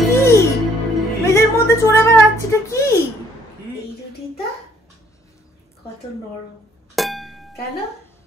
কি মেঝের মধ্যে চড়ে বেড়াচ্ছে, এটা কি? এই রুটিটা কত নরম, কেন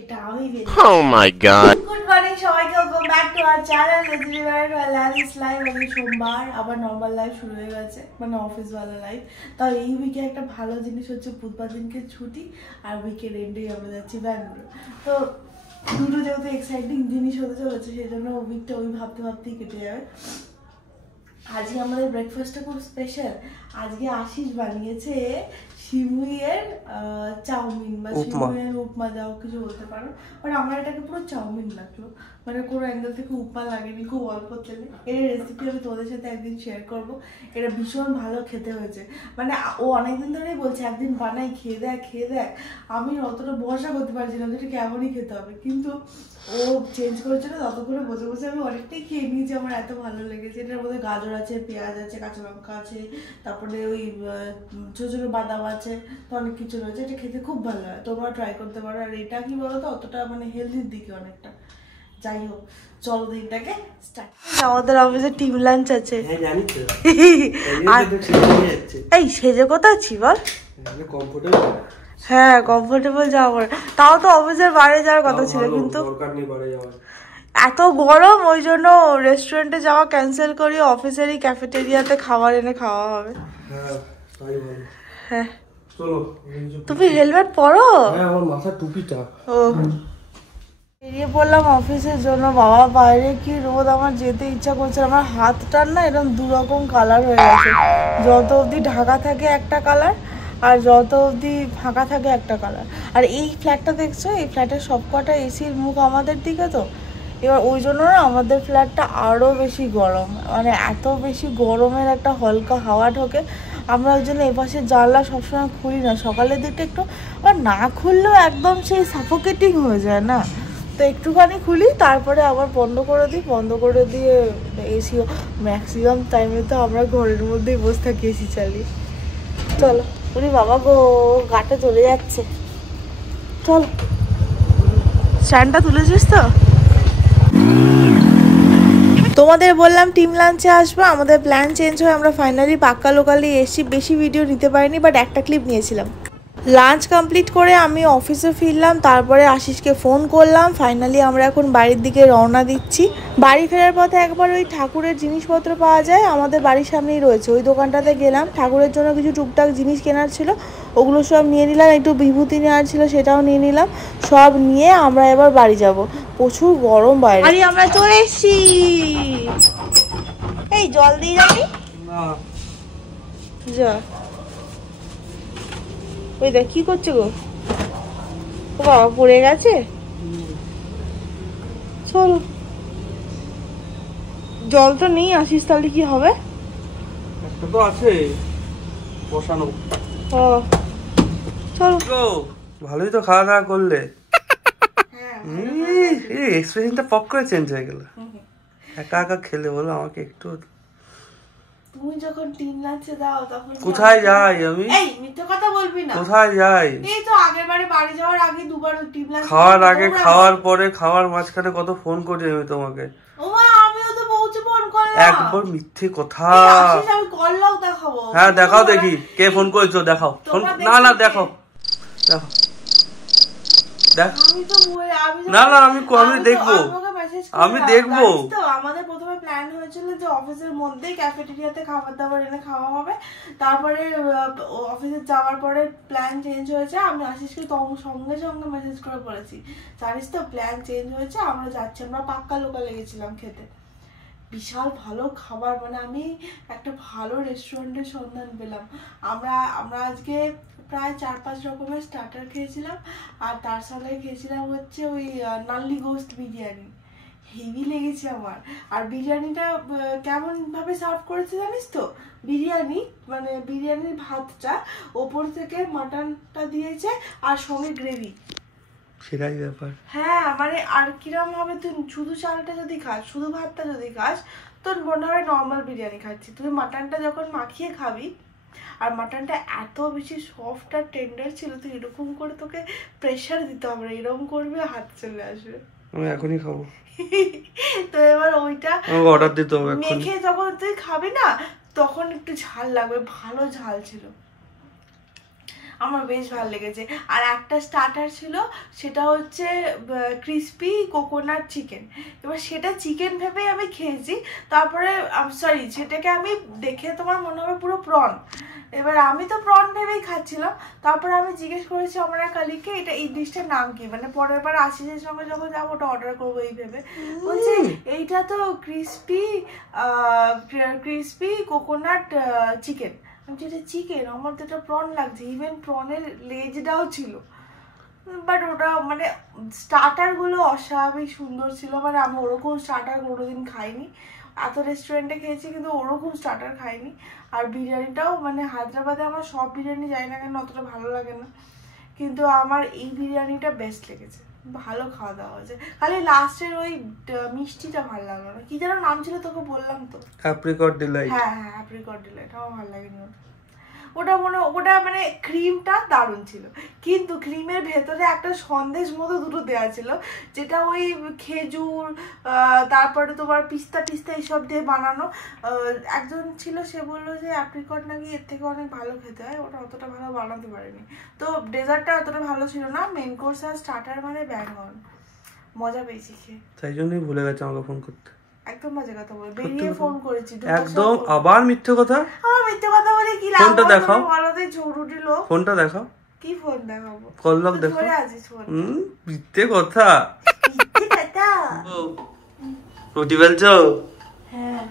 এটা আমি বেরিয়ে। Oh my god. Good morning সবাইকে, welcome back to our channel লেজিস লাইভ। আমি সোমবার আবার নরমাল লাইভ শুরু হয়ে গেছে, মানে অফিস ওয়ালা লাইভ। তাও এই উইকে একটা ভালো জিনিস হচ্ছে বুধবার দিনকে ছুটি, আর উইকের এন্ডেই আমরা যাচ্ছি ব্যাঙ্গালোর। তো দুটো যেহেতু এক্সাইটিং জিনিস হতে চলেছে, সেই জন্য উইকটা ওই ভাবতে ভাবতেই কেটে যাবে। আজকে আমাদের ব্রেকফাস্টটা খুব স্পেশাল। আজকে আশিস বানিয়েছে সিমুইয়ের চাউমিন বা সিমুইয়ের উপমা, যাও কিছু বলতে পারো। বাট আমার এটাকে পুরো চাউমিন লাগলো, মানে কোনো অ্যাঙ্গেল থেকে উপমা লাগেনি, খুব অল্প তেলে। এর রেসিপি আমি তোমাদের সাথে একদিন শেয়ার করবো। এটা ভীষণ ভালো খেতে হয়েছে, মানে ও অনেকদিন ধরেই বলছে একদিন বানাই, খেয়ে দেখ খেয়ে দেখ। আমি অতটা ভরসা করতে পারছিলাম যেটা কেমনই খেতে হবে, কিন্তু ও চেঞ্জ করেছিল। ততক্ষণে বসে বসে আমি অনেকটাই খেয়ে নিয়েছি, আমার এত ভালো লেগেছে। এটার মধ্যে গাজর আছে, পেঁয়াজ আছে, কাঁচা লঙ্কা আছে, তারপরে ওই ছোটো ছোটো বাদাম আছে, তো অনেক কিছু রয়েছে। এটা খেতে খুব ভালো হয়, তোমরা ট্রাই করতে পারো। আর এটা কি বলো তো, অতটা মানে হেলদির দিকে অনেকটা। যাই হোক, চলো দিনটাকে স্টার্ট। আমাদের অফিসে টিম লাঞ্চ আছে। এই সেজে কোথায় আছি বল? হ্যাঁ কমফোর্টেবল যাওয়ার, তাও তো অফিসের বাইরে যাওয়ার কথা ছিল, কিন্তু এত গরম, ওই জন্য রেস্টুরেন্টে যাওয়া ক্যান্সেল করি, অফিসেরই ক্যাফেটেরিয়াতে খাবার এনে খাওয়া হবে। হ্যাঁ তুমি হেলমেট পরো? আমার মাথার টুপিটা। ও বেরিয়ে পড়লাম অফিসের জন্য। বাবা বাইরে কি রোদ, আমার যেতে ইচ্ছা করছে। আমার হাতটার না এরকম দুরকম কালার হয়ে গেছে, যত অবধি ঢাকা থাকে একটা কালার, আর যত অবধি ফাঁকা থাকে একটা কালার। আর এই ফ্ল্যাটটা দেখছো, এই ফ্ল্যাটের সবকটা এসির মুখ আমাদের দিকে, তো এবার ওই জন্য না আমাদের ফ্ল্যাটটা আরও বেশি গরম, মানে এত বেশি গরমের একটা হালকা হাওয়া ঢোকে। আমরা ওই জন্য এপাশের জানলা সবসময় খুলি না, সকালের দিকটা একটু, আর না খুললেও একদম সেই সাফোকেটিং হয়ে যায় না, তো একটুখানি খুলি, তারপরে আবার বন্ধ করে দিই। বন্ধ করে দিয়ে এসিও ম্যাক্সিমাম টাইমে তো আমরা ঘরের মধ্যেই বসে থাকি এসি চালিয়ে। চলো উনি বাবা গো, গাটে চলে যাচ্ছে। চল স্ট্যান্ডটা তুলেছিস তো? তোমাদের বললাম টিম লাঞ্চে আসবো, আমাদের প্ল্যান চেঞ্জ হয়ে আমরা ফাইনালি পাক্কা লোকালি এসেছি। বেশি ভিডিও নিতে পারিনি, বাট একটা ক্লিপ নিয়েছিলাম। লাঞ্চ কমপ্লিট করে আমি অফিসে ফিরলাম, তারপরে আশিসকে ফোন করলাম। ফাইনালি আমরা এখন বাড়ির দিকে রওনা দিচ্ছি। বাড়ি ফেরার পথে একবার ওই ঠাকুরের জিনিসপত্র পাওয়া যায়, আমাদের বাড়ির সামনেই রয়েছে, ওই দোকানটাতে গেলাম। ঠাকুরের জন্য কিছু টুকটাক জিনিস কেনার ছিল, ওগুলো সব নিয়ে নিলাম। একটু বিভূতি নেওয়ার ছিল, সেটাও নিয়ে নিলাম। সব নিয়ে আমরা এবার বাড়ি যাব। প্রচুর গরম বাইরে। আরে আমরা চলে এসেছি। এই জল দিয়ে যাবি না? যা। ওই দেখ কি করছে গো, ও বাবা পড়ে গেছে। চল, জল তো নেই আসিস, তাহলে কি হবে? একটা তো আছে বসানো। ও চলো। ভালোই তো খাওয়া দাওয়া করলে। এক্সপ্রেশনটা পক করে চেঞ্জ হয়ে গেল। একা একা খেলে বলো আমাকে একটু। তুমি যখন টিম লাঞ্চে দাও তখন কোথায় যাই আমি? এই মিথ্যে কথা বলবি না। কোথায় যাই? এই তো আগেরবারে বাড়ি যাওয়ার আগে দুবার টিম লাঞ্চ, খাওয়ার আগে, খাওয়ার পরে, খাওয়ার মাঝখানে কত ফোন করি আমি তোমাকে। ওমা আমিও তো পৌঁছে ফোন করলাম। একবার মিথ্যে কথা। আসিস আমি কলটাও দেখাবো। হ্যাঁ দেখাও দেখি কে ফোন করেছো, দেখাও। ফোন না দেখাও, দেখো দেখ। আমি তো না আমি দেখবো, আমি দেখবো। তো আমাদের প্রথমে প্ল্যান হয়েছিল যে অফিসের মধ্যেই ক্যাফেটেরিয়াতে খাবার দাবার এনে খাওয়া হবে, তারপরে অফিসে যাওয়ার পরে প্ল্যান চেঞ্জ হয়েছে। আমি আশিসকে সঙ্গে সঙ্গে মেসেজ করে বলেছি, জানিস তো প্ল্যান চেঞ্জ হয়েছে, আমরা যাচ্ছি। আমরা পাক্কা লোকালে গেছিলাম খেতে, বিশাল ভালো খাবার, মানে আমি একটা ভালো রেস্টুরেন্টের সন্ধান পেলাম। আমরা আজকে প্রায় 4-5 রকমের স্টার্টার খেয়েছিলাম, আর তার সঙ্গে খেয়েছিলাম হচ্ছে ওই নাল্লি গোস্ট বিরিয়ানি। হেভি লেগেছে আমার। আর বিরিয়ানিটা কেমন ভাবে সার্ভ করেছে জানিস তো? বিরিয়ানি মানে বিরিয়ানির ভাতটা ওপর থেকে মাটনটা দিয়েছে, আর সঙ্গে গ্রেভি। সেটাই ব্যাপার। হ্যাঁ মানে আর কিরম ভাবে তুই শুধু চালটা যদি খাস, শুধু ভাতটা যদি খাস, তোর মনে হয় নর্মাল বিরিয়ানি খাচ্ছি। তুই মাটনটা যখন মাখিয়ে খাবি, আর মাটনটা এত বেশি সফট আর টেন্ডার ছিল, তুই এরকম করে তোকে প্রেশার দিতে হবে, এরকম করবি হাত চলে আসবে। আমি এখনই খাবো। তো এবার ওইটা আমাকে অর্ডার দিতে হবে এখন। মেখে যখন তুই খাবি না তখন একটু ঝাল লাগবে, ভালো ঝাল ছিল, আমার বেশ ভালো লেগেছে। আর একটা স্টার্টার ছিল, সেটা হচ্ছে ক্রিসপি কোকোনাট চিকেন। এবার সেটা চিকেন ভেবেই আমি খেয়েছি, তারপরে সরি সেটাকে আমি দেখে তোমার মনে হবে পুরো প্রন, এবার আমি তো প্রন ভেবেই খাচ্ছিলাম। তারপরে আমি জিজ্ঞেস করেছি আমার এক কালিকে এটা এই ডিশটার নাম কি, মানে পরের বার আশিসের সঙ্গে যখন যাবো ওটা অর্ডার করবো এই ভেবে। বলছে এইটা তো ক্রিসপি কোকোনাট চিকেন। যেটা চিকেন, আমার তো এটা প্রন লাগছে, ইভেন প্রনের লেজটাও ছিল, বাট ওটা মানে স্টার্টারগুলো অস্বাভাবিক সুন্দর ছিল। মানে আমি ওরকম স্টার্টার কোনোদিন খাইনি, এত রেস্টুরেন্টে খেয়েছি কিন্তু ওরকম স্টার্টার খাইনি। আর বিরিয়ানিটাও মানে হায়দ্রাবাদে আমার সব বিরিয়ানি যাই না কেন অতটা ভালো লাগে না, কিন্তু আমার এই বিরিয়ানিটা বেস্ট লেগেছে, ভালো খাওয়া দাওয়া হয়েছে। খালি লাস্টের ওই মিষ্টিটা ভালো লাগলো না, কি যেন নাম ছিল তোকে বললাম তো, অ্যাপ্রিকট ডিলাইট। হ্যাঁ হ্যাঁ অ্যাপ্রিকট ডিলাইট, আমার ভালো লাগেনি ওটা। ওটা মানে ক্রিমটা দারুণ ছিল, কিন্তু ক্রিমের ভেতরে একটা সন্দেশ মতো দুটো দেওয়া ছিল, যেটা ওই খেজুর তারপরে তোমার পিস্তা টিস্তা এইসব দিয়ে বানানো। একজন ছিল সে বললো যে অ্যাপ্রিকট নাকি এর থেকে অনেক ভালো খেতে হয়, ওটা অতটা ভালো বানাতে পারেনি। তো ডেজার্টটা অতটা ভালো ছিল না, মেন কোর্স আর স্টার্টার মানে ব্যাং অন, মজা পেয়েছি খেয়ে। তাই জন্যই ভুলে গেছে আমাকে ফোন করতে। একদম বাজে কথা বলে বেরিয়ে ফোন করেছি, একদম আবার মিথ্যে কথা। আমার মিথ্যে কথা বলে কি লাভ? ফোনটা দেখাও, ভালোতে ঝুড়ুটি লোক। ফোনটা দেখাও। কি ফোন দেখাবো? কল লক দেখো। ধরে আছিস ফোন? মিথ্যে কথা। মিথ্যে কথা। রুটি বেলছো? হ্যাঁ।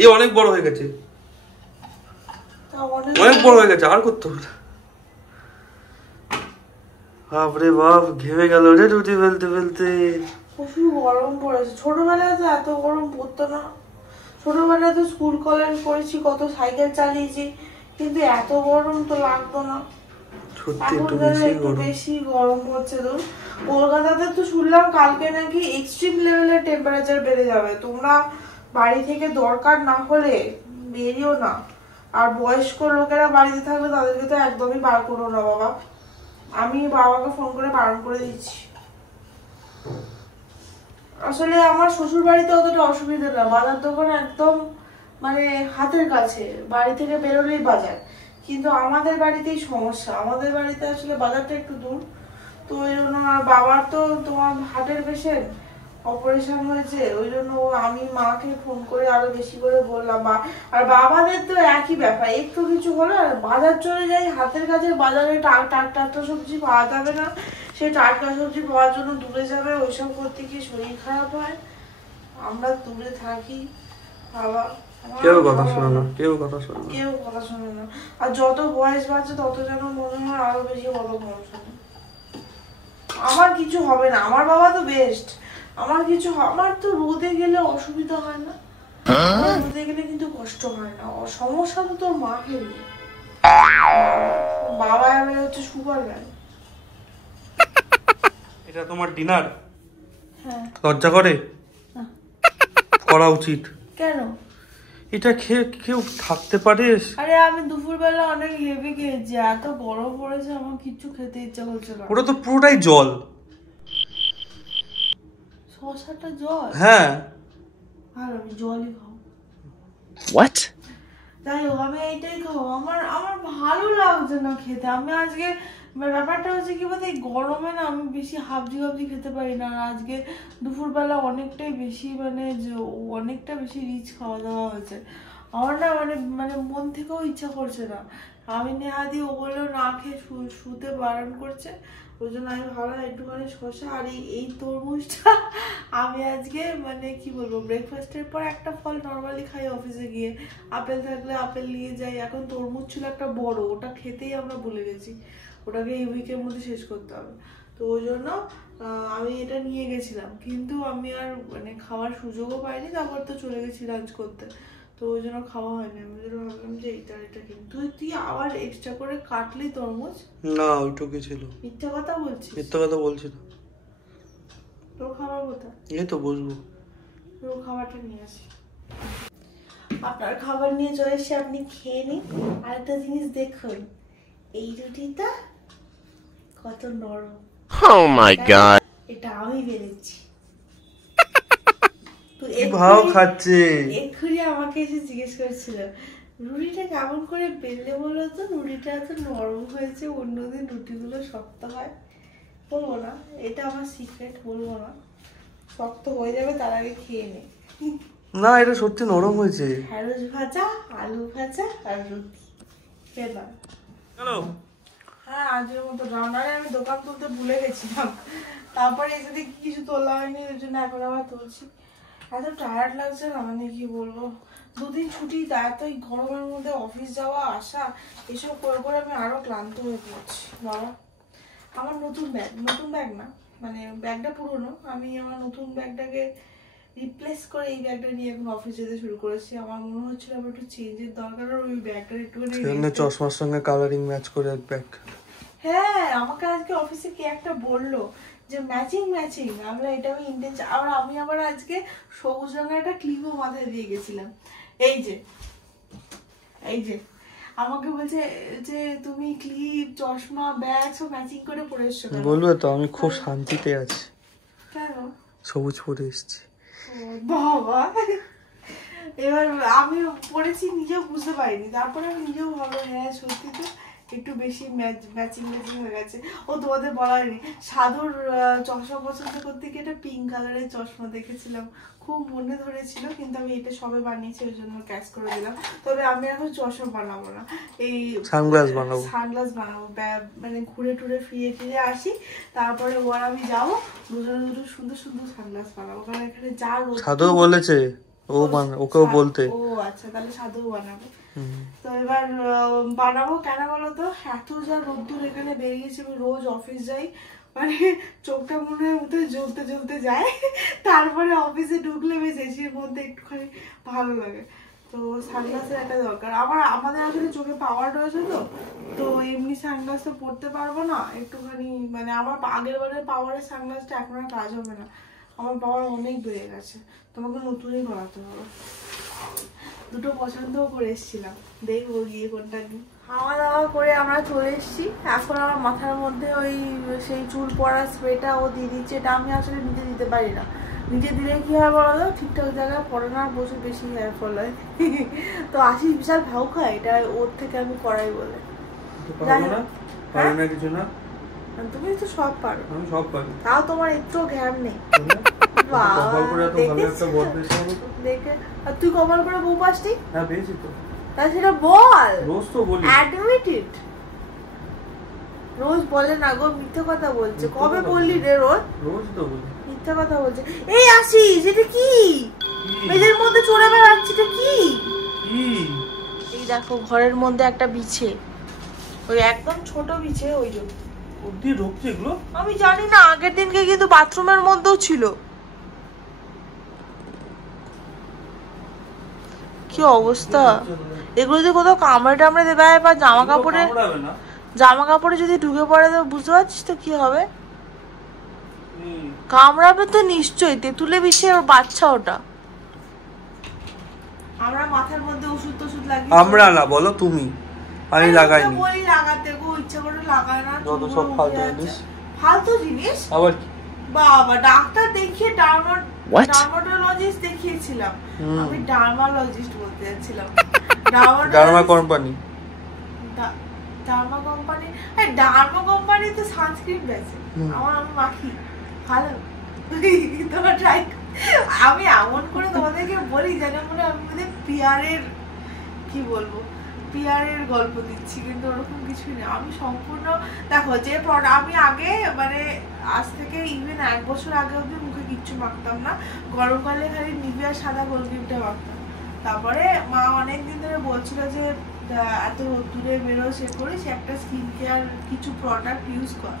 এই অনেক বড় হয়ে গেছে, অনেক বড় হয়ে গেছে, আর করতে হবে না। বাপরে বাপ, ঘেমে গেল রে রুটি বেলতে বেলতে। প্রচুর গরম পড়েছে, ছোটবেলায় তো এত গরম পড়তো না। ছোটবেলায় তো স্কুল কলেজ পড়েছি, কত সাইকেল চালিয়েছি, কিন্তু এত গরম তো লাগতো না। সত্যি একটু বেশি গরম পড়ছে। তো কলকাতাতে তো শুনলাম কালকে নাকি এক্সট্রিম লেভেলের টেম্পারেচার বেড়ে যাবে, তোমরা বাড়ি থেকে দরকার না হলে বেরিও না। আর বয়স্ক লোকেরা বাড়িতে থাকলে তাদেরকে তো একদমই বার করো না বাবা, আমি বাবাকে ফোন করে বারণ করে দিচ্ছি। আসলে আমার শ্বশুর বাড়িতে অতটা অসুবিধা না, বাজার দোকান একদম মানে হাতের কাছে, বাড়ি থেকে বেরোলেই বাজার। কিন্তু আমাদের বাড়িতেই সমস্যা, আমাদের বাড়িতে আসলে বাজারটা একটু দূর, তো ওই জন্য। আর বাবার তো তোমার হার্টের পেশেন্ট, অপারেশন হয়েছে, ওই জন্য আমি মাকে ফোন করে আরো বেশি করে বললাম। আর বাবাদের তো একই ব্যাপার, একটু কিছু হলে আর বাজার চলে যাই, হাতের কাছে বাজারে টাটকা সবজি পাওয়া যাবে না, সেই টাটকা সবজি পাওয়ার জন্য দূরে যাবে, ওইসব করতে গিয়ে শরীর খারাপ হয়। আমরা দূরে থাকি বাবা, কেউ কথা শোনে না, কেউ কথা শোনে না। আর যত বয়স বাড়ছে তত যেন মনে হয় আরো বেশি কত কম শোনে। আমার কিছু হবে না, আমার বাবা তো বেস্ট, আমার তো রোদে গেলে অসুবিধা হয় না, রোদে গেলে কিন্তু কষ্ট হয় না। সমস্যা তো তোর মাকে নিয়ে, বাবা এবারে হচ্ছে সুগার ম্যান। এটা তোমার ডিনার? হ্যাঁ। লজ্জা করে? করা উচিত। কেন? এটা খেয়ে কেউ থাকতে পারে? আরে আমি দুপুরবেলা অনেক হেভি খেয়েছি, এত গরম পড়েছে আমার কিচ্ছু খেতে ইচ্ছা করছে না। ওটা তো পুরোটাই জল। শসাটা জল? হ্যাঁ। আর আমি জলই খাও। হোয়াট? যাই হোক আমি এইটাই খাও, আমার ভালো লাগছে না খেতে। আমি আজকে ব্যাপারটা হচ্ছে কি বলতে, এই গরমে না আমি বেশি হাবজি খেতে পারি না। আর আজকে দুপুরবেলা অনেকটাই বেশি অনেকটা বেশি রিচ খাওয়া দাওয়া হয়েছে, আমার না মানে মন থেকেও ইচ্ছা করছে না। আমি নেহাদি ও বললেও না খেয়ে শুতে বারণ করছে, ওই জন্য আমি ভাবলাম একটুখানি শসা আর এই তরমুজটা আমি আজকে মানে কি বলবো, ব্রেকফাস্টের পর একটা ফল নর্মালি খাই অফিসে গিয়ে, আপেল থাকলে আপেল নিয়ে যাই। এখন তরমুজ ছিল একটা বড়, ওটা খেতেই আমরা ভুলে গেছি, ওটাকে এই উইকের মধ্যে শেষ করতে হবে। তো ওই জন্য আমি এটা নিয়ে গেছিলাম, কিন্তু আমি আর মানে খাওয়ার সুযোগও পাইনি, তারপর তো চলে গেছি লাঞ্চ করতে, তো ওই জন্য খাওয়া হয়নি। আমি ভাবলাম যে এটা কিন্তু তুই আবার এক্সট্রা করে কাটলি তরমুজ? না ওইটুকুই ছিল। মিথ্যা কথা বলছিস? মিথ্যা কথা বলছি না। তোর খাবার কোথায়? এই তো বসবো। তোর খাবারটা নিয়ে আসি। আপনার খাবার নিয়ে চলে এসে আপনি খেয়ে নিন। আরেকটা জিনিস দেখুন, এই রুটিটা কত নরম। Oh my god. এটা আমি বেলেছি। ভাও খাচ্ছে। এক্ষুনি আমাকে এসে জিজ্ঞেস করছিল রুটিটা কেমন করে বেললে বলো তো, রুটিটা এত নরম হয়েছে, অন্যদিন রুটিগুলো শক্ত হয়। বলবো না, এটা আমার সিক্রেট, বলবো না। শক্ত হয়ে যাবে তার আগে খেয়ে নে। না, এটা সত্যি নরম হয়েছে। ঢেঁড়স ভাজা, আলু ভাজা আর রুটি। হ্যালো। হ্যাঁ, আজকের মতো রান্নারে আমি দোকান তুলতে ভুলে গেছিলাম, তারপরে এসে দেখি কিছু তোলা হয়নি, ওই জন্য এখন আবার তুলছি। এত টায়ার্ড লাগছে না, মানে কি বলবো, দুদিন ছুটি, এত এই গরমের মধ্যে অফিস যাওয়া আসা এসব করে করে আমি আরো ক্লান্ত হয়ে পড়ছি। বাবা, আমার নতুন ব্যাগ না, মানে ব্যাগটা পুরনো, আমি আমার নতুন ব্যাগটাকে রিপ্লেস করে এই ব্যাগটা নিয়ে এখন অফিস যেতে শুরু করেছি। আমার মনে হচ্ছিল আমার একটু চেঞ্জের দরকার, আর ওই ব্যাগটা একটু চশমার সঙ্গে কালারিং ম্যাচ করে এক ব্যাগ। হ্যাঁ, আমাকে আজকে অফিসে কে একটা বললো যে ম্যাচিং, আমরা এটা আমি ইন্টেন্স, আর আমি আবার আজকে সবুজ রঙের একটা ক্লিপও মাথায় দিয়ে গেছিলাম। এই যে আমাকে বলছে যে তুমি ক্লিপ, চশমা, ব্যাগ সব ম্যাচিং করে পরে এসছো। বলবে তো আমি খুব শান্তিতে আছি। কেন? সবুজ পরে এসেছি। বাবা, এবার আমি পড়েছি, নিজেও বুঝতে পারিনি, তারপরে আমি নিজেও ভাবলো হ্যাঁ সত্যি তো একটু বেশি ম্যাচিং হয়ে গেছে। ও তোমাদের বলা হয়নি, সাধুর চশমা পছন্দ করতে গিয়ে একটা পিঙ্ক কালারের চশমা দেখেছিলাম, খুব মনে ধরেছিল, কিন্তু আমি এটা সবে বানিয়েছি ওই জন্য ক্যাশ করে দিলাম। তবে আমি এখন চশমা বানাবো না, এই সানগ্লাস বানাবো, মানে ঘুরে টুরে ফিরে আসি, তারপরে ওর আমি যাবো, দুটো সুন্দর সুন্দর সানগ্লাস বানাবো, কারণ এখানে যা সাধু বলেছে ওকেও বলতে। ও আচ্ছা, তাহলে সাধু বানাবো। তো এবার বানাবো কেন বলতো, এত যা রোদ্দুর এখানে বেরিয়েছে, আমি রোজ অফিস যাই, মানে চোখটা মনে হয় উঠে জ্বলতে যায়, তারপরে অফিসে ঢুকলে বেশ এসির মধ্যে একটুখানি ভালো লাগে। তো সানগ্লাসের একটা দরকার, আমাদের আসলে চোখে পাওয়ার রয়েছে, তো এমনি সানগ্লাস তো পরতে পারবো না, একটুখানি মানে আমার আগের বারের পাওয়ারের সানগ্লাসটা এখন আর কাজ হবে না, আমার পাওয়ার অনেক বেড়ে গেছে, তোমাকে নতুনই করাতে হবে। দুটো পছন্দও করে এসেছিলাম, দেখবো গিয়ে কোনটা নিই। খাওয়া দাওয়া করে আমরা চলে এসেছি, এখন আমার মাথার মধ্যে ওই সেই চুল পড়ার স্প্রেটা ও দিয়ে দিচ্ছে, এটা আমি আসলে নিজে দিতে পারি না, নিজে দিলে কি হয় বলো তো, ঠিকঠাক জায়গায় পড়ে না, বসে বেশি হেয়ার ফল হয়। তো আশিস বিশাল ভাও খায়, এটা ওর থেকে আমি করাই বলে। তুমি তো সব পারো, তাও তোমার একটু জ্ঞান নেই। দেখে তুই কপাল করে বউ পাসনি? হ্যাঁ পেয়েছি তো। তা সেটা বল, রোজ তো বলি, অ্যাডমিট ইট। রোজ বলে না গো, মিথ্যে কথা বলছে। কবে বললি রে? রোজ তো বলি, মিথ্যে কথা বলছে। এই আসিস, এটা কি মেঝের মধ্যে চড়ে বেড়াচ্ছে, এটা কি? এই দেখো ঘরের মধ্যে একটা বিছে, ওই একদম ছোট বিছে, ওই যে আমি জানি না, আগের দিনকে কিন্তু বাথরুমের মধ্যেও ছিল। কি অবস্থা, এগুলো যদি কোথাও কামড়ে টামড়ে দেবে বা জামা কাপড়ে যদি ঢুকে পড়ে তো বুঝতে পারছিস তো কি হবে। কামড়াবে তো নিশ্চয়ই, তেঁতুলে বিষে বাচ্চা ওটা। আমরা মাথার মধ্যে ওষুধ টষুধ লাগিয়ে, আমরা না বলো তুমি, আমি লাগাইনি, বলি লাগাতে গো, ইচ্ছা করে লাগায় না, যত সব ফালতু জিনিস। আবার বাবা, ডাক্তার দেখিয়ে ডার্মাটোলজিস্ট দেখিয়েছিলাম, আমি ডার্মালজিস্ট বলতে যাচ্ছিলাম। ডার্মা কোম্পানি, ডার্মা কোম্পানি তো সানস্ক্রিন বেচে, আমি মাখি, ভালো তোমার ট্রাই। আমি এমন করে তোমাদেরকে বলি যেন মনে আমি পিয়ারের কি বলবো, পিয়ারের গল্প দিচ্ছি, কিন্তু ওরকম কিছুই না। আমি সম্পূর্ণ দেখো যে আমি আগে মানে আজ থেকে ইভেন 1 বছর আগে অব্দি মুখে কিচ্ছু মাখতাম না, গরমকালে খালি নিভিয়া সাদা গোলকিপটা মাখতাম। তারপরে মা অনেকদিন ধরে বলছিল যে এত দূরে বেরো, সে করিস একটা স্কিন কেয়ার কিছু প্রোডাক্ট ইউজ কর।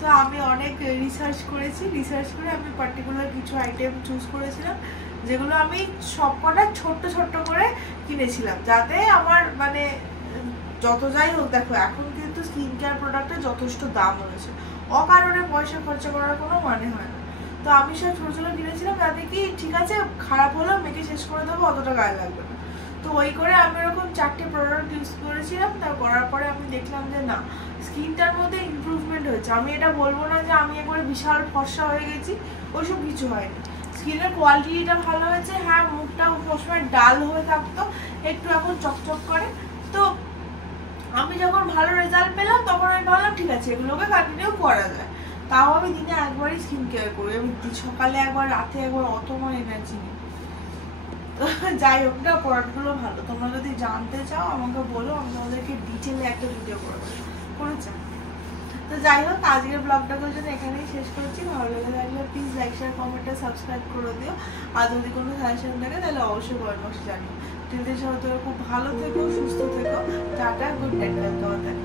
তো আমি অনেক রিসার্চ করে আমি পার্টিকুলার কিছু আইটেম চুজ করেছিলাম, যেগুলো আমি সবকটা ছোট্ট করে কিনেছিলাম, যাতে আমার মানে যত যাই হোক, দেখো এখন কিন্তু স্কিন কেয়ার প্রোডাক্টের যথেষ্ট দাম রয়েছে, অকারণে পয়সা খরচা করার কোনো মানে হয় না। তো আমি সব ছোট কিনেছিলাম, যাতে কি ঠিক আছে খারাপ হলেও মেখে শেষ করে দেবো, অতটা গায়ে লাগবে না। তো ওই করে আমি এরকম 4টে প্রোডাক্ট ইউজ করেছিলাম। তা করার পরে আমি দেখলাম যে না, স্কিনটার মধ্যে ইমপ্রুভমেন্ট হয়েছে। আমি এটা বলবো না যে আমি একবারে বিশাল ফর্সা হয়ে গেছি, ওইসব কিছু হয়নি। স্কিনের কোয়ালিটিটা ভালো হয়েছে। হ্যাঁ, মুখটাও সবসময় ডাল হয়ে থাকতো, একটু এখন চকচক করে। তো আমি যখন ভালো রেজাল্ট পেলাম তখন আমি ভাবলাম ঠিক আছে, এগুলোকে কন্টিনিউ করা যায়। তাও আমি দিনে একবারই স্কিন কেয়ার করি, আমি সকালে একবার, রাতে একবার, অত আমার এনার্জি নেই। তো যাই হোক না, প্রোডাক্টগুলো ভালো। তোমরা যদি জানতে চাও আমাকে বলো, আমি তোমাদেরকে ডিটেলে একটা ভিডিও করে দেবো, কোনো চাপ। তো যাই হোক, আজকের ব্লগটাকে জন্য এখানেই শেষ করছি। ভালো লেগে থাকলে প্লিজ লাইক, শেয়ার, কমেন্ট আর সাবস্ক্রাইব করে দিও। আর যদি কোনো সাজেশন থাকে তাহলে অবশ্যই কমেন্ট বক্সে জানিও। দিনদের সবাই তোমরা খুব ভালো থেকো, সুস্থ থেকো। টাটা, গুড নাইট, তোমাদের।